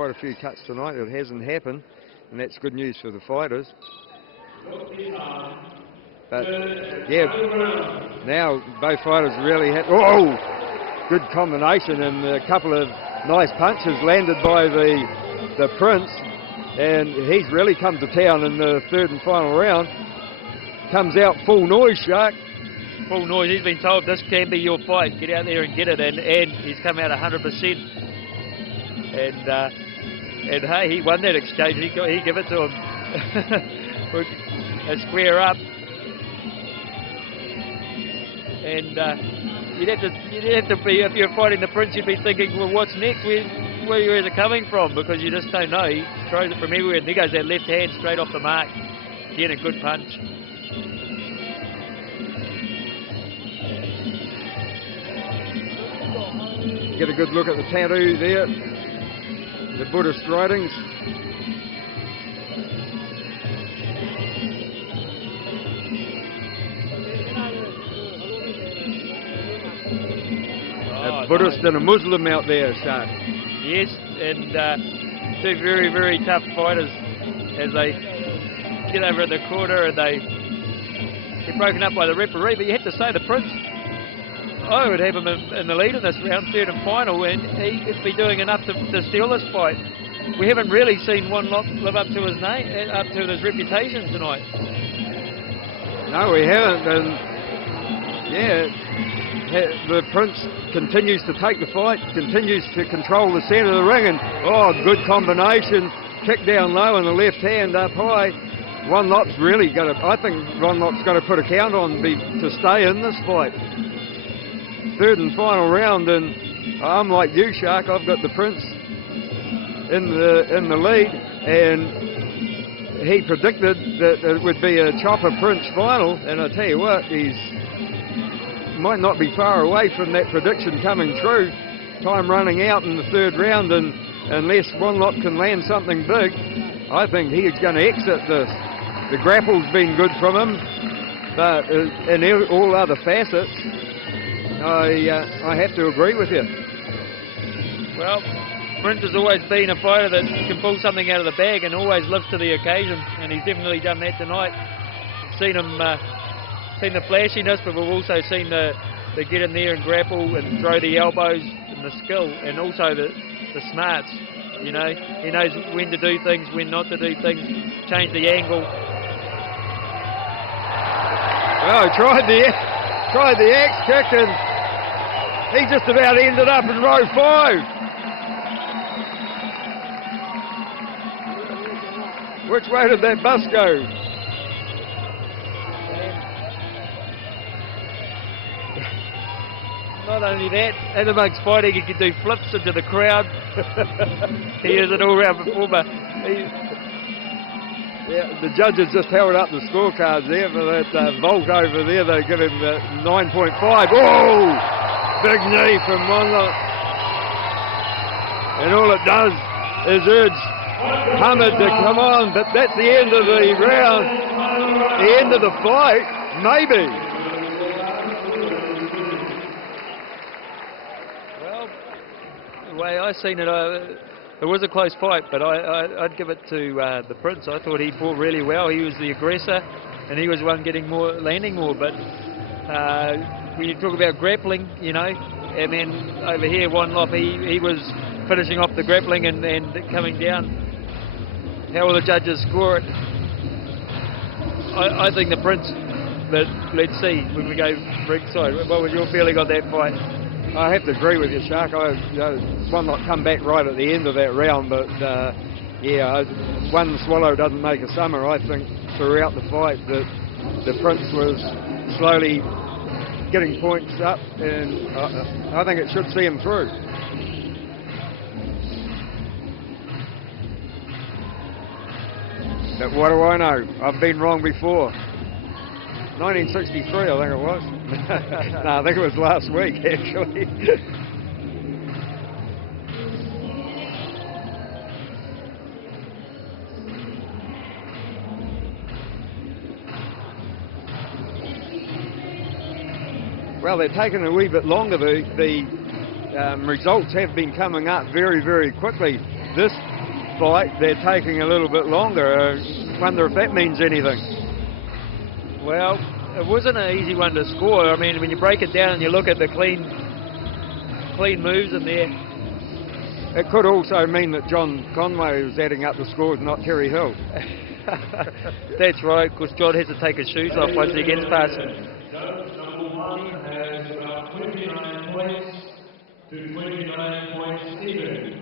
Quite a few cuts tonight. It hasn't happened, and that's good news for the fighters. But yeah, now both fighters really have. Oh, good combination and a couple of nice punches landed by the Prince, and he's really come to town in the third and final round. Comes out full noise, Shark. Full noise. He's been told this can be your fight. Get out there and get it, and he's come out 100%. And hey, he won that exchange. He give it to him. A square up. And you'd have to be, if you're fighting the Prince, you'd be thinking, well, what's next? Where is it coming from? Because you just don't know. He throws it from everywhere, and there goes that left hand straight off the mark. Again, a good punch. Get a good look at the tattoo there. The Buddhist writings. A Buddhist and a Muslim out there, Shark. Yes, and two very, very tough fighters as they get over in the corner and they get broken up by the referee. But you have to say the Prince, I would have him in the lead in this round, third and final, and he could be doing enough to steal this fight. We haven't really seen wanlop live up to his name, up to his reputation tonight. No, we haven't, and yeah, the Prince continues to take the fight, continues to control the centre of the ring, and oh, good combination, kick down low and the left hand up high. Wanlop's really got to, I think Wanlop's got to put a count on to stay in this fight. Third and final round, and I'm like you, Shark. I've got the Prince in the lead, and he predicted that it would be a Chopper Prince final, and I tell you what, he's might not be far away from that prediction coming true. Time running out in the third round, and unless Wanlop can land something big, I think he's going to exit this. The grapple's been good from him, but in all other facets, I have to agree with you. Well, Prince has always been a fighter that can pull something out of the bag and always lives to the occasion, and he's definitely done that tonight. Seen him, seen the flashiness, but we've also seen the get in there and grapple and throw the elbows and the skill, and also the smarts. You know, he knows when to do things, when not to do things, change the angle. Well, he tried the axe kick, and he just about ended up in row 5. Which way did that bus go? Not only that, and amongst fighting, he can do flips into the crowd. He is an all-round performer. Yeah, the judges just held up the scorecards there for that vault over there. They give him 9.5. Oh, big knee from Wanlop. And all it does is urge Hamid to come on, but that's the end of the round, the end of the fight, maybe. Well, the way I seen it, it was a close fight, but I'd give it to the Prince. I thought he fought really well. He was the aggressor, and he was the one getting more, landing more. But when you talk about grappling, you know, and then over here, Wanlop, he was finishing off the grappling and coming down. How will the judges score it? I think the Prince, but let's see when we go ringside. What was your feeling on that fight? I have to agree with you, Shark. Wanlop come back right at the end of that round, but yeah, one swallow doesn't make a summer. I think throughout the fight that the Prince was slowly getting points up, and I think it should see him through. But what do I know? I've been wrong before. 1963, I think it was. No, I think it was last week, actually. Well, they're taking a wee bit longer. The results have been coming up very, very quickly. This fight, they're taking a little bit longer. Wonder if that means anything. Well, it wasn't an easy one to score. I mean, when you break it down and you look at the clean moves in there. It could also mean that John Conway was adding up the scores, not Terry Hill. That's right, because John has to take his shoes off once he gets past it. Judge number 1 has about 29 points to 29 points even.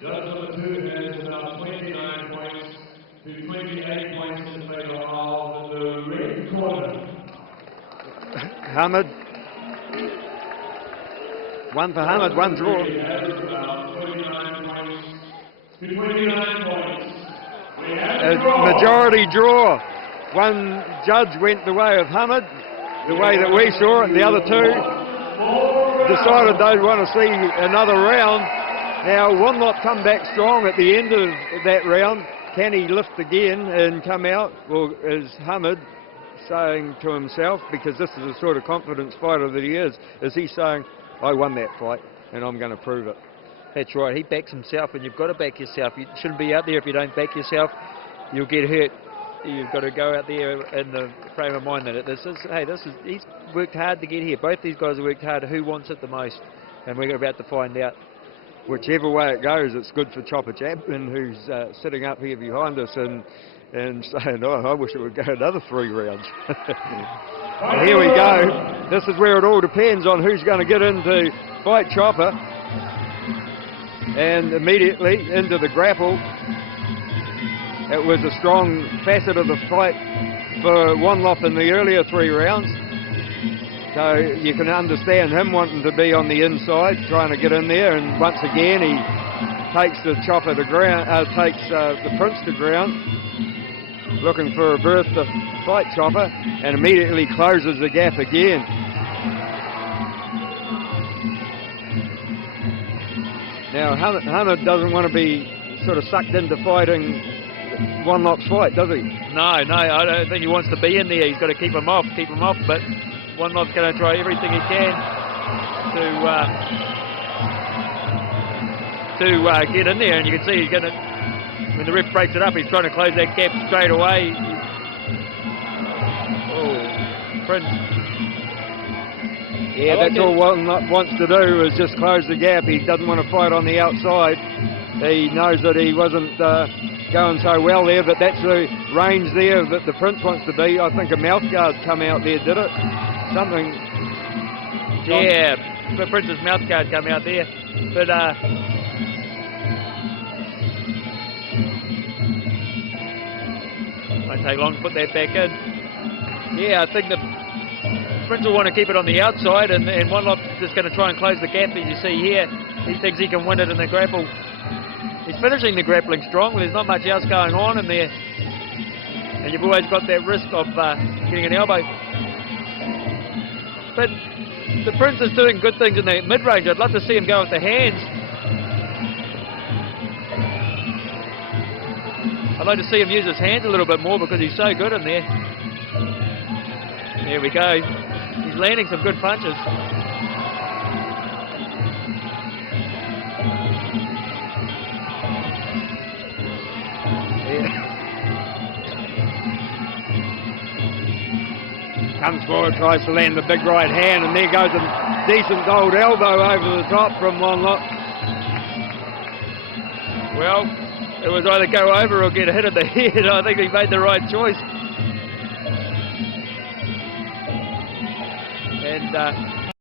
Judge number 2 has about 29 points to 28 points in favor of the red corner. Hamid. One for Hamid, one draw. Has about 29 points to 29 points. We have a draw. Majority draw. One judge went the way of Hamid, the way that we saw it. The other two decided they want to see another round. Now, wanlop come back strong at the end of that round. Can he lift again and come out? Well, is Hamid saying to himself, because this is the sort of confidence fighter that he is he saying, I won that fight and I'm going to prove it? That's right, he backs himself, and you've got to back yourself. You shouldn't be out there if you don't back yourself. You'll get hurt. You've got to go out there in the frame of mind that he's worked hard to get here. Both these guys have worked hard. Who wants it the most? And we're about to find out. Whichever way it goes, it's good for Chopper Chapman, who's sitting up here behind us and saying, oh, I wish it would go another 3 rounds. Here we go. This is where it all depends on who's going to get in to fight Chopper. And immediately into the grapple. It was a strong facet of the fight for wanlop in the earlier 3 rounds. So you can understand him wanting to be on the inside, trying to get in there. And once again, he takes the Chopper to ground, takes the Prince to ground, looking for a berth to fight Chopper, and immediately closes the gap again. Now, Hamid doesn't want to be sort of sucked into fighting wanlop's fight, does he? No, I don't think he wants to be in there. He's got to keep him off, but wanlop's going to try everything he can to get in there, and you can see he's going to, when the ref breaks it up, he's trying to close that gap straight away. Prince. Yeah, that's all wanlop wants to do is just close the gap. He doesn't want to fight on the outside. He knows that he wasn't going so well there, but that's the range there that the Prince wants to be. I think a mouth guard come out there, did it? Something. Yeah, the Prince's mouth guard come out there. But won't take long to put that back in. Yeah, I think the Prince will want to keep it on the outside, and wanlop's just going to try and close the gap, as you see here. He thinks he can win it in the grapple. He's finishing the grappling strong. There's not much else going on in there. And you've always got that risk of getting an elbow. But the Prince is doing good things in the mid-range. I'd love to see him go with the hands. I'd like to see him use his hands a little bit more because he's so good in there. There we go. He's landing some good punches. Comes forward, tries to land the big right hand, and there goes a decent gold elbow over the top from wanlop. Well, it was either go over or get hit in the head. I think he made the right choice. And